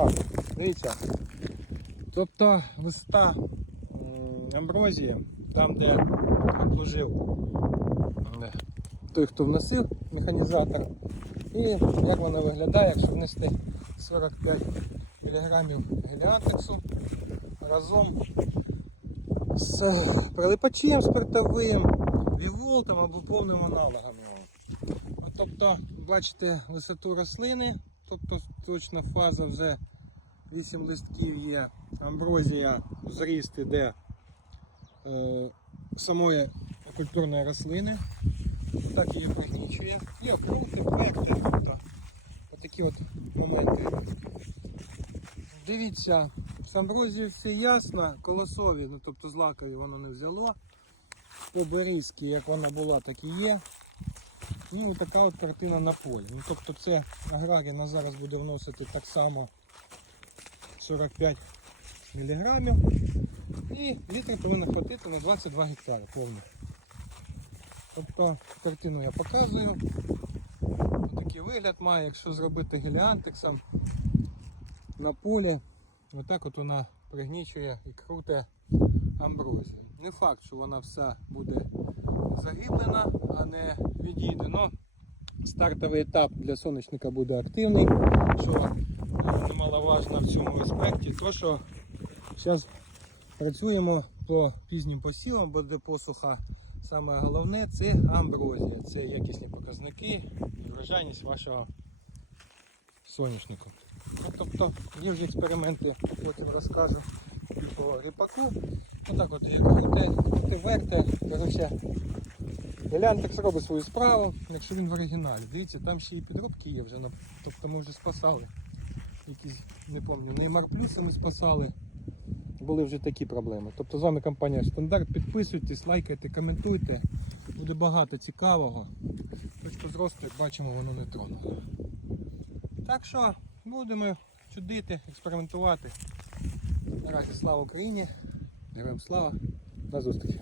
Так, дивіться. Тобто висота м, амброзії, там де обложив е, той, хто вносив механізатор. І як вона виглядає, якщо внести 45 мг геліатексу разом з прилипачем спиртовим, віволтом або повним аналогом. Тобто, бачите висоту рослини, тобто точна фаза вже 8 листків є, амброзія, зріст іде е, самої культурної рослини. Так її пригнічує. І окрути, пекти. Отакі от моменти. Дивіться, з амброзією все ясно, колосові, ну тобто з лакові воно не взяло. По берізки, як вона була, так і є. Ну і така от картина на полі. Ну, тобто це аграрій на зараз буде вносити так само 45 мг. І літр повинно хватити на 22 гектари повних. Тобто картину я показую. Такий вигляд має, якщо зробити геліантексом на полі, отак от вона пригнічує і круте амброзію. Не факт, що вона вся буде загиблена, а не відійде. Но стартовий етап для сонячника буде активний, що е, немаловажно в цьому аспекті, то що зараз працюємо по пізнім посівам, буде посуха. Саме головне це амброзія, це якісні показники і врожайність вашого соняшнику. Ну, тобто є вже експерименти, потім розкажу по ріпаку. Отак от як крути, крути верте, коротше, Гелянтекс робить свою справу, якщо він в оригіналі. Дивіться, там ще і підробки є вже, тобто ми вже спасали. Якісь, не пам'ятаю, Неймар Плюси ми спасали. Були вже такі проблеми. Тобто з вами компанія Стандарт. Підписуйтесь, лайкайте, коментуйте. Буде багато цікавого. Точку зросту, як бачимо, воно не тронуло. Так що будемо чудити, експериментувати. Наразі слава Україні! Героям слава! До зустрічі!